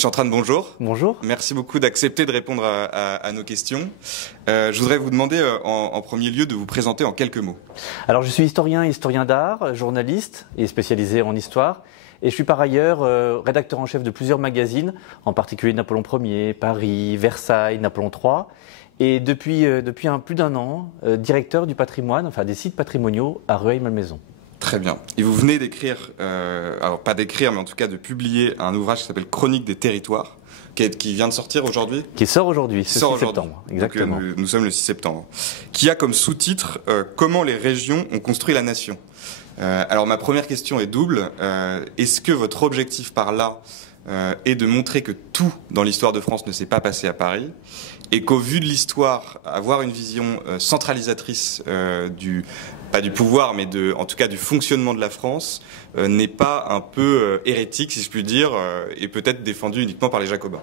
David Chantrane, bonjour. Bonjour. Merci beaucoup d'accepter de répondre à nos questions. Je voudrais vous demander en premier lieu de vous présenter en quelques mots. Alors je suis historien d'art, journaliste et spécialisé en histoire. Et je suis par ailleurs rédacteur en chef de plusieurs magazines, en particulier Napoléon Ier, Paris, Versailles, Napoléon III. Et depuis plus d'un an, directeur du patrimoine, enfin des sites patrimoniaux à Rueil-Malmaison. Très bien. Et vous venez d'écrire, alors pas d'écrire, mais en tout cas de publier un ouvrage qui s'appelle Chronique des territoires, qui vient de sortir aujourd'hui. Qui sort aujourd'hui, ce 6 septembre. Exactement. Donc, nous sommes le 6 septembre. Qui a comme sous-titre Comment les régions ont construit la nation. Alors ma première question est double. Est-ce que votre objectif par là est de montrer que tout dans l'histoire de France ne s'est pas passé à Paris et qu'au vu de l'histoire, avoir une vision centralisatrice pas du pouvoir, mais en tout cas du fonctionnement de la France, n'est pas un peu hérétique, si je puis dire, et peut-être défendu uniquement par les Jacobins?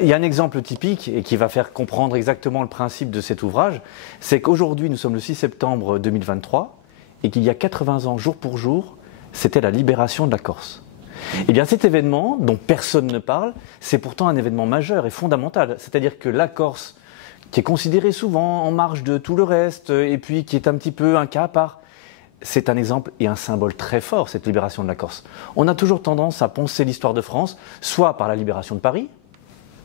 Il y a un exemple typique et qui va faire comprendre exactement le principe de cet ouvrage, c'est qu'aujourd'hui, nous sommes le 6 septembre 2023, et qu'il y a 80 ans, jour pour jour, c'était la libération de la Corse. Eh bien, cet événement, dont personne ne parle, c'est pourtant un événement majeur et fondamental. C'est-à-dire que la Corse, qui est considérée souvent en marge de tout le reste, et puis qui est un petit peu un cas à part, c'est un exemple et un symbole très fort, cette libération de la Corse. On a toujours tendance à poncer l'histoire de France, soit par la libération de Paris,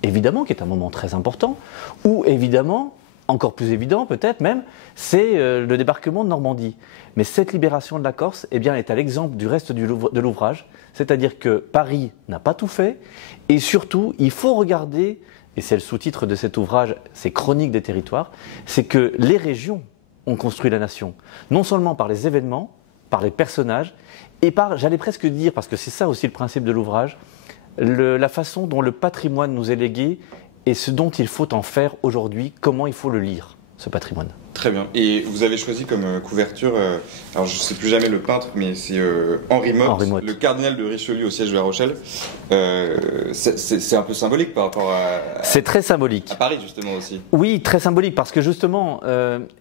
évidemment, qui est un moment très important, ou évidemment, encore plus évident peut-être même, c'est le débarquement de Normandie. Mais cette libération de la Corse, eh bien, est à l'exemple du reste de l'ouvrage, c'est-à-dire que Paris n'a pas tout fait, et surtout, il faut regarder, et c'est le sous-titre de cet ouvrage, c'est Chronique des territoires, c'est que les régions ont construit la nation, non seulement par les événements, par les personnages, et par, j'allais presque dire, parce que c'est ça aussi le principe de l'ouvrage, la façon dont le patrimoine nous est légué et ce dont il faut en faire aujourd'hui, comment il faut le lire, ce patrimoine. Très bien. Et vous avez choisi comme couverture, alors je ne sais plus jamais le peintre, mais c'est Henri Motte, le cardinal de Richelieu au siège de La Rochelle. C'est un peu symbolique par rapport à... C'est très symbolique. À Paris, justement, aussi. Oui, très symbolique, parce que justement,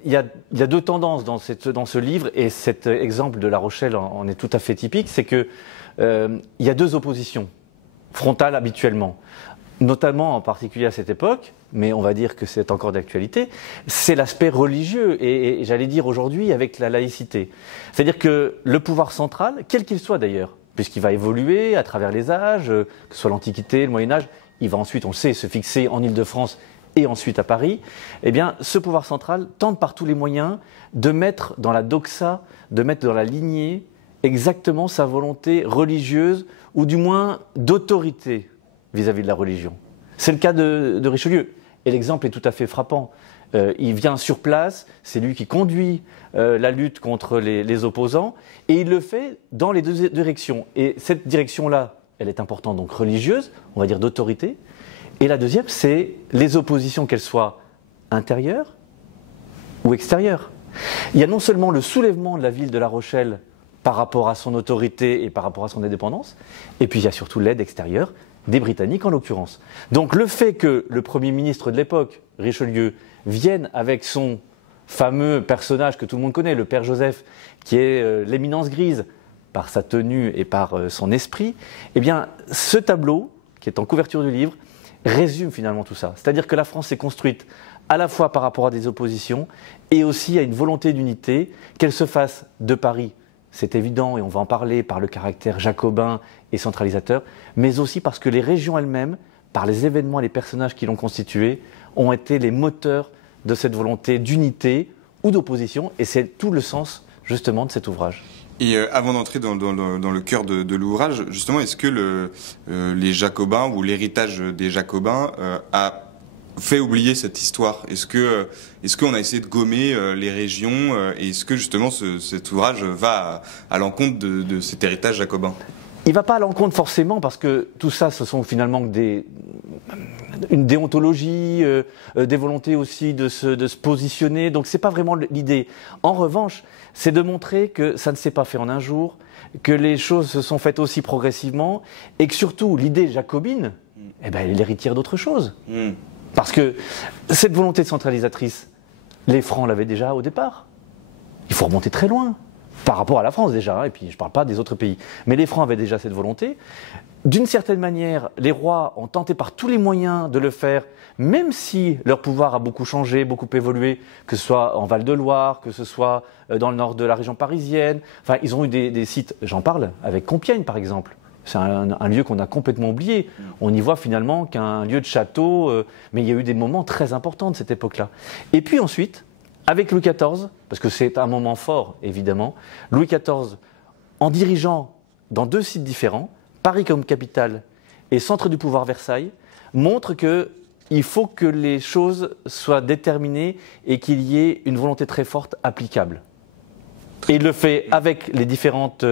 il y a deux tendances dans ce livre, et cet exemple de La Rochelle en est tout à fait typique, c'est qu'il y a deux oppositions frontales habituellement. Notamment en particulier à cette époque, mais on va dire que c'est encore d'actualité, c'est l'aspect religieux et j'allais dire aujourd'hui avec la laïcité. C'est-à-dire que le pouvoir central, quel qu'il soit d'ailleurs, puisqu'il va évoluer à travers les âges, que ce soit l'Antiquité, le Moyen-Âge, il va ensuite, on le sait, se fixer en Île-de-France et ensuite à Paris, eh bien ce pouvoir central tente par tous les moyens de mettre dans la doxa, de mettre dans la lignée exactement sa volonté religieuse ou du moins d'autorité vis-à-vis de la religion. C'est le cas de Richelieu. Et l'exemple est tout à fait frappant. Il vient sur place, c'est lui qui conduit la lutte contre les opposants, et il le fait dans les deux directions. Et cette direction-là, elle est importante, donc religieuse, on va dire d'autorité. Et la deuxième, c'est les oppositions, qu'elles soient intérieures ou extérieures. Il y a non seulement le soulèvement de la ville de La Rochelle par rapport à son autorité et par rapport à son indépendance, et puis il y a surtout l'aide extérieure, des Britanniques en l'occurrence. Donc le fait que le Premier ministre de l'époque, Richelieu, vienne avec son fameux personnage que tout le monde connaît, le Père Joseph, qui est l'éminence grise par sa tenue et par son esprit, eh bien ce tableau, qui est en couverture du livre, résume finalement tout ça. C'est-à-dire que la France s'est construite à la fois par rapport à des oppositions et aussi à une volonté d'unité, qu'elle se fasse de Paris. C'est évident, et on va en parler, par le caractère jacobin et centralisateur, mais aussi parce que les régions elles-mêmes, par les événements et les personnages qui l'ont constitué, ont été les moteurs de cette volonté d'unité ou d'opposition, et c'est tout le sens, justement, de cet ouvrage. Et avant d'entrer dans le cœur de l'ouvrage, justement, est-ce que les Jacobins ou l'héritage des Jacobins a fait oublier cette histoire? Est-ce qu'on a essayé de gommer les régions et est-ce que justement cet ouvrage va à l'encontre de cet héritage jacobin? Il ne va pas à l'encontre forcément parce que tout ça, ce sont finalement une déontologie, des volontés aussi de se positionner, donc ce n'est pas vraiment l'idée. En revanche, c'est de montrer que ça ne s'est pas fait en un jour, que les choses se sont faites aussi progressivement et que surtout l'idée jacobine, eh ben, elle est l'héritière d'autre chose. Parce que cette volonté centralisatrice, les Francs l'avaient déjà au départ. Il faut remonter très loin. par rapport à la France déjà, hein, et puis je ne parle pas des autres pays. Mais les Francs avaient déjà cette volonté. D'une certaine manière, les rois ont tenté par tous les moyens de le faire, même si leur pouvoir a beaucoup changé, beaucoup évolué, que ce soit en Val-de-Loire, que ce soit dans le nord de la région parisienne. Enfin, ils ont eu des sites, j'en parle, avec Compiègne par exemple. C'est un lieu qu'on a complètement oublié. On n'y voit finalement qu'un lieu de château, mais il y a eu des moments très importants de cette époque-là. Et puis ensuite, avec Louis XIV, parce que c'est un moment fort évidemment, Louis XIV, en dirigeant dans 2 sites différents, Paris comme capitale et centre du pouvoir Versailles, montre qu'il faut que les choses soient déterminées et qu'il y ait une volonté très forte applicable. Et il le fait avec les différentes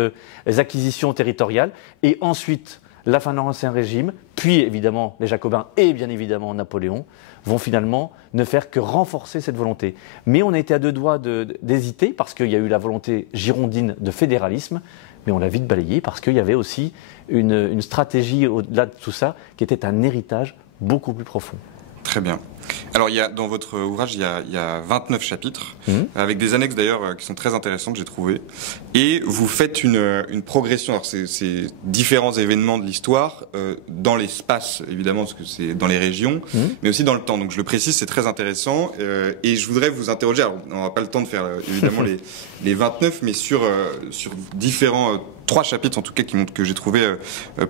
acquisitions territoriales et ensuite la fin de l'Ancien Régime, puis évidemment les Jacobins et bien évidemment Napoléon vont finalement ne faire que renforcer cette volonté. Mais on a été à 2 doigts d'hésiter parce qu'il y a eu la volonté girondine de fédéralisme, mais on l'a vite balayé parce qu'il y avait aussi une stratégie au-delà de tout ça qui était un héritage beaucoup plus profond. Très bien. Alors, dans votre ouvrage, il y a 29 chapitres, avec des annexes d'ailleurs qui sont très intéressantes, j'ai trouvé. Et vous faites une progression. Alors, c'est différents événements de l'histoire, dans l'espace, évidemment, parce que c'est dans les régions, mais aussi dans le temps. Donc, je le précise, c'est très intéressant. Et je voudrais vous interroger, alors, on n'aura pas le temps de faire, évidemment, les 29, mais sur différents 3 chapitres en tout cas que j'ai trouvé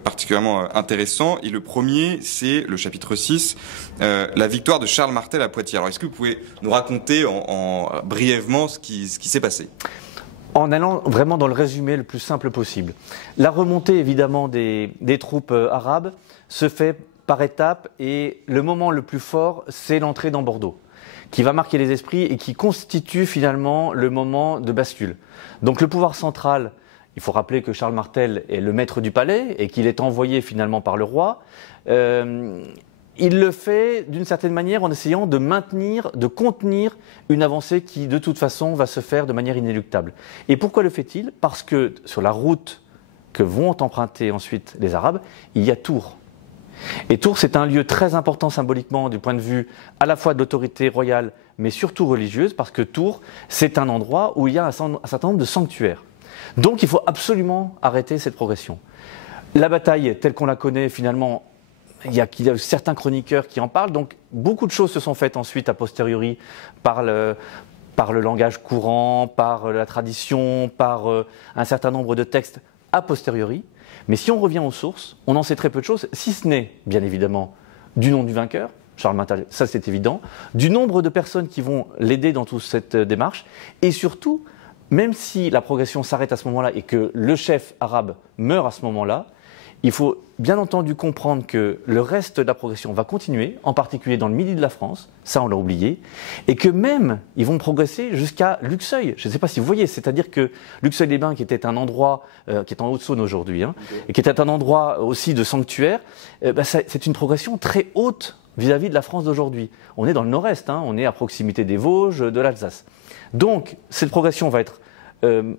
particulièrement intéressants. Et le premier, c'est le chapitre 6, la victoire de Charles Martel à Poitiers. Alors, est-ce que vous pouvez nous raconter brièvement ce qui s'est passé ? En allant vraiment dans le résumé le plus simple possible. La remontée évidemment des troupes arabes se fait par étapes et le moment le plus fort, c'est l'entrée dans Bordeaux, qui va marquer les esprits et qui constitue finalement le moment de bascule. Donc le pouvoir central, il faut rappeler que Charles Martel est le maître du palais et qu'il est envoyé finalement par le roi. Il le fait d'une certaine manière en essayant de maintenir, de contenir une avancée qui de toute façon va se faire de manière inéluctable. Et pourquoi le fait-il ? Parce que sur la route que vont emprunter ensuite les Arabes, il y a Tours. Et Tours, c'est un lieu très important symboliquement du point de vue à la fois de l'autorité royale, mais surtout religieuse, parce que Tours, c'est un endroit où il y a un certain nombre de sanctuaires. Donc il faut absolument arrêter cette progression. La bataille, telle qu'on la connaît finalement, il y a certains chroniqueurs qui en parlent, donc beaucoup de choses se sont faites ensuite a posteriori par le langage courant, par la tradition, par un certain nombre de textes a posteriori. Mais si on revient aux sources, on en sait très peu de choses, si ce n'est, bien évidemment, du nom du vainqueur, Charles Martel, ça c'est évident, du nombre de personnes qui vont l'aider dans toute cette démarche, et surtout, même si la progression s'arrête à ce moment-là et que le chef arabe meurt à ce moment-là, il faut bien entendu comprendre que le reste de la progression va continuer, en particulier dans le midi de la France, ça on l'a oublié, et que même ils vont progresser jusqu'à Luxeuil. Je ne sais pas si vous voyez, c'est-à-dire que Luxeuil-les-Bains, qui était un endroit, qui est en Haute-Saône aujourd'hui, et qui était un endroit aussi de sanctuaire, c'est une progression très haute vis-à-vis de la France d'aujourd'hui. On est dans le nord-est, on est à proximité des Vosges, de l'Alsace. Donc cette progression va être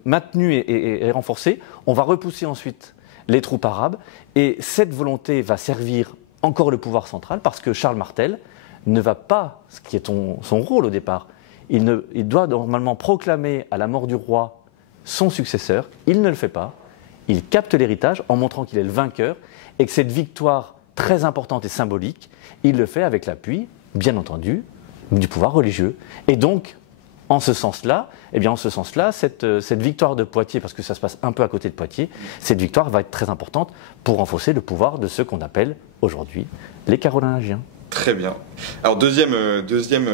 maintenue et renforcée. On va repousser ensuite les troupes arabes, et cette volonté va servir encore le pouvoir central parce que Charles Martel ne va pas, ce qui est son rôle au départ, il doit normalement proclamer à la mort du roi son successeur, il ne le fait pas, il capte l'héritage en montrant qu'il est le vainqueur et que cette victoire très importante et symbolique, il le fait avec l'appui, bien entendu, du pouvoir religieux. Et donc, en ce sens-là, cette victoire de Poitiers, parce que ça se passe un peu à côté de Poitiers, cette victoire va être très importante pour renforcer le pouvoir de ceux qu'on appelle aujourd'hui les Carolingiens. Très bien. Alors deuxième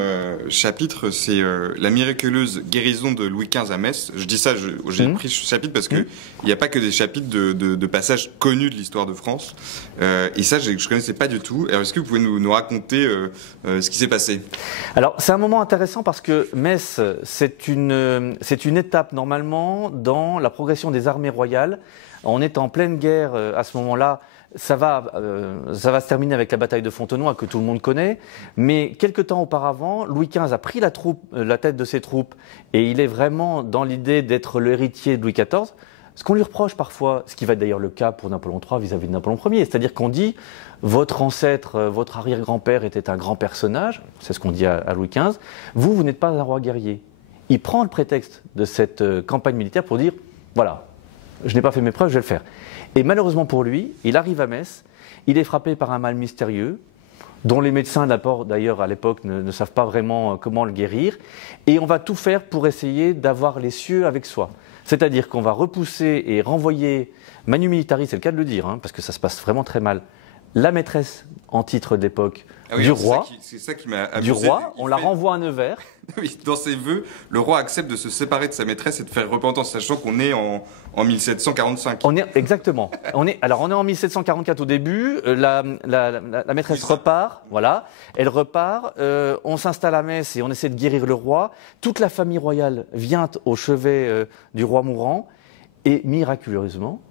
chapitre, c'est la miraculeuse guérison de Louis XV à Metz. Je dis ça, j'ai pris ce chapitre parce que il n'y a pas que des chapitres de passages connus de l'histoire de France. Et ça, je ne connaissais pas du tout. Alors est-ce que vous pouvez nous raconter ce qui s'est passé ? Alors c'est un moment intéressant parce que Metz, c'est une étape normalement dans la progression des armées royales. On est en pleine guerre à ce moment-là. Ça va se terminer avec la bataille de Fontenoy que tout le monde connaît, mais quelque temps auparavant, Louis XV a pris la tête de ses troupes et il est vraiment dans l'idée d'être l'héritier de Louis XIV. Ce qu'on lui reproche parfois, ce qui va être d'ailleurs le cas pour Napoléon III vis-à-vis de Napoléon Ier, c'est-à-dire qu'on dit votre ancêtre, votre arrière-grand-père était un grand personnage, c'est ce qu'on dit à Louis XV, vous n'êtes pas un roi guerrier. il prend le prétexte de cette campagne militaire pour dire « voilà, je n'ai pas fait mes preuves, je vais le faire ». Et malheureusement pour lui, il arrive à Metz, il est frappé par un mal mystérieux, dont les médecins d'ailleurs à l'époque ne savent pas vraiment comment le guérir, et on va tout faire pour essayer d'avoir les cieux avec soi. C'est-à-dire qu'on va repousser et renvoyer Manu Militari, c'est le cas de le dire, hein, parce que ça se passe vraiment très mal, la maîtresse en titre d'époque du roi. C'est ça qui m'a amusé. Du roi, on la renvoie à Nevers. Oui, dans ses vœux, le roi accepte de se séparer de sa maîtresse et de faire repentance, sachant qu'on est en 1745. Exactement. On est en 1744 au début. La maîtresse repart, voilà. Elle repart. On s'installe à Metz et on essaie de guérir le roi. Toute la famille royale vient au chevet du roi mourant et miraculeusement,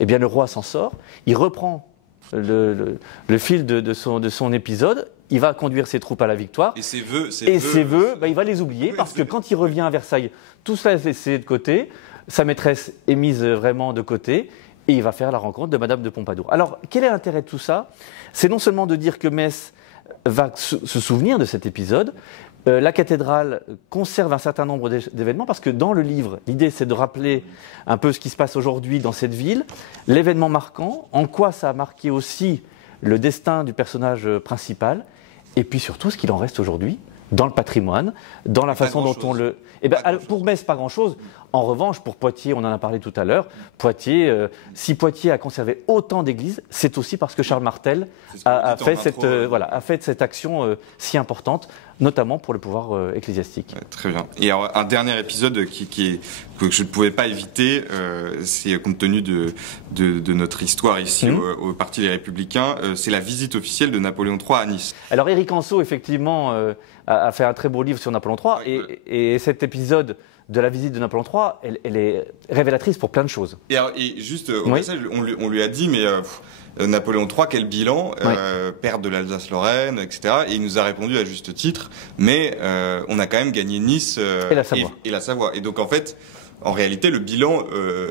eh bien le roi s'en sort. Il reprend le fil de son épisode. Il va conduire ses troupes à la victoire. Et ses vœux, il va les oublier parce que quand il revient à Versailles, tout ça est laissé de côté. Sa maîtresse est mise vraiment de côté et il va faire la rencontre de Madame de Pompadour. Alors, quel est l'intérêt de tout ça? C'est non seulement de dire que Metz va se souvenir de cet épisode, la cathédrale conserve un certain nombre d'événements parce que dans le livre, l'idée c'est de rappeler un peu ce qui se passe aujourd'hui dans cette ville, l'événement marquant, en quoi ça a marqué aussi le destin du personnage principal, et puis surtout ce qu'il en reste aujourd'hui dans le patrimoine, dans la façon dont on le... pour Metz, pas grand-chose. En revanche, pour Poitiers, on en a parlé tout à l'heure, Poitiers, si Poitiers a conservé autant d'églises, c'est aussi parce que Charles Martel a fait cette action si importante, notamment pour le pouvoir ecclésiastique. Ouais, très bien. Et alors, un dernier épisode que je ne pouvais pas éviter, c'est compte tenu de notre histoire ici au Parti des Républicains, c'est la visite officielle de Napoléon III à Nice. Alors Éric Anceau, effectivement, a fait un très beau livre sur Napoléon III, et cet épisode de la visite de Napoléon III, elle est révélatrice pour plein de choses. Et juste, au passage, on lui a dit, mais Napoléon III, quel bilan, père de l'Alsace-Lorraine, etc. Et il nous a répondu à juste titre, mais on a quand même gagné Nice et la Savoie. Et donc en fait, en réalité, le bilan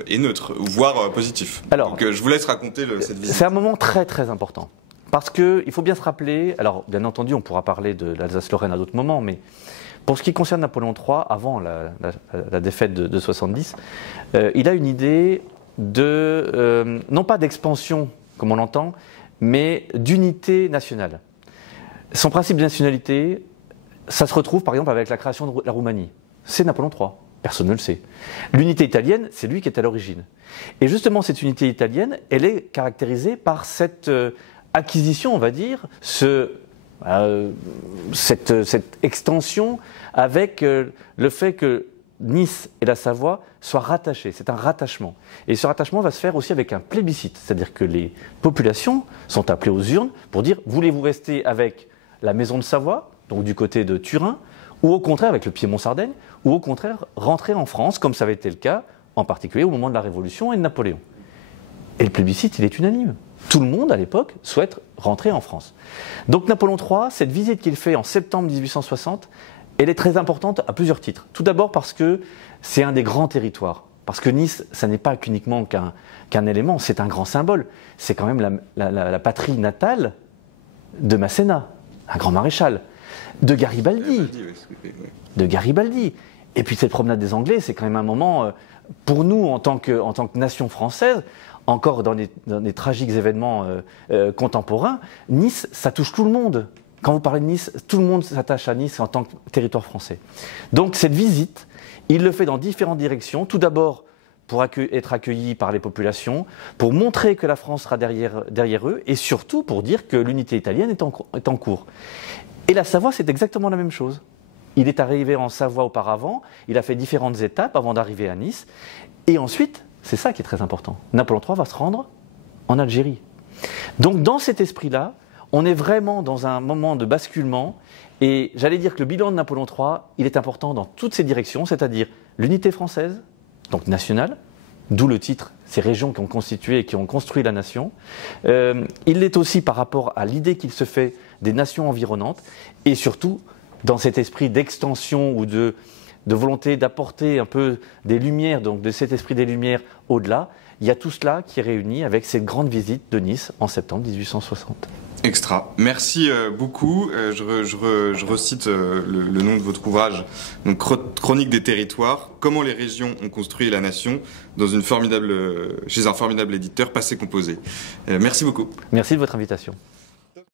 est neutre, voire positif. Alors, donc je vous laisse raconter cette visite. C'est un moment très très important. Parce qu'il faut bien se rappeler, alors bien entendu on pourra parler de l'Alsace-Lorraine à d'autres moments, mais pour ce qui concerne Napoléon III, avant la défaite de 70, il a une idée de, non pas d'expansion comme on l'entend, mais d'unité nationale. Son principe de nationalité, ça se retrouve par exemple avec la création de la Roumanie. C'est Napoléon III, personne ne le sait. L'unité italienne, c'est lui qui est à l'origine. Et justement cette unité italienne, elle est caractérisée par cette acquisition, on va dire, cette extension avec le fait que Nice et la Savoie soient rattachés. C'est un rattachement. Et ce rattachement va se faire aussi avec un plébiscite. C'est-à-dire que les populations sont appelées aux urnes pour dire voulez-vous rester avec la maison de Savoie, donc du côté de Turin, ou au contraire avec le Piémont-Sardaigne, ou au contraire rentrer en France, comme ça avait été le cas, en particulier au moment de la Révolution et de Napoléon. Et le plébiscite, il est unanime. Tout le monde, à l'époque, souhaite rentrer en France. Donc Napoléon III, cette visite qu'il fait en septembre 1860, elle est très importante à plusieurs titres. Tout d'abord parce que c'est un des grands territoires. Parce que Nice, ça n'est pas uniquement qu'un élément, c'est un grand symbole. C'est quand même la patrie natale de Masséna, un grand maréchal, de Garibaldi. De Garibaldi. Et puis cette promenade des Anglais, c'est quand même un moment, pour nous, en tant que nation française, encore dans les tragiques événements contemporains, Nice, ça touche tout le monde. Quand vous parlez de Nice, tout le monde s'attache à Nice en tant que territoire français. Donc cette visite, il le fait dans différentes directions. Tout d'abord, pour être accueilli par les populations, pour montrer que la France sera derrière eux, et surtout pour dire que l'unité italienne est en cours. Et la Savoie, c'est exactement la même chose. Il est arrivé en Savoie auparavant, il a fait différentes étapes avant d'arriver à Nice, et ensuite, c'est ça qui est très important, Napoléon III va se rendre en Algérie. Donc dans cet esprit-là, on est vraiment dans un moment de basculement, et j'allais dire que le bilan de Napoléon III, il est important dans toutes ces directions, c'est-à-dire l'unité française, donc nationale, d'où le titre, ces régions qui ont constitué et qui ont construit la nation. Il l'est aussi par rapport à l'idée qu'il se fait des nations environnantes, et surtout dans cet esprit d'extension ou de volonté d'apporter un peu des lumières, donc de cet esprit des lumières au-delà. Il y a tout cela qui est réuni avec cette grande visite de Nice en septembre 1860. Extra. Merci beaucoup. Je recite le nom de votre ouvrage, donc Chronique des territoires, comment les régions ont construit la nation chez un formidable éditeur, Passé Composé. Merci beaucoup. Merci de votre invitation.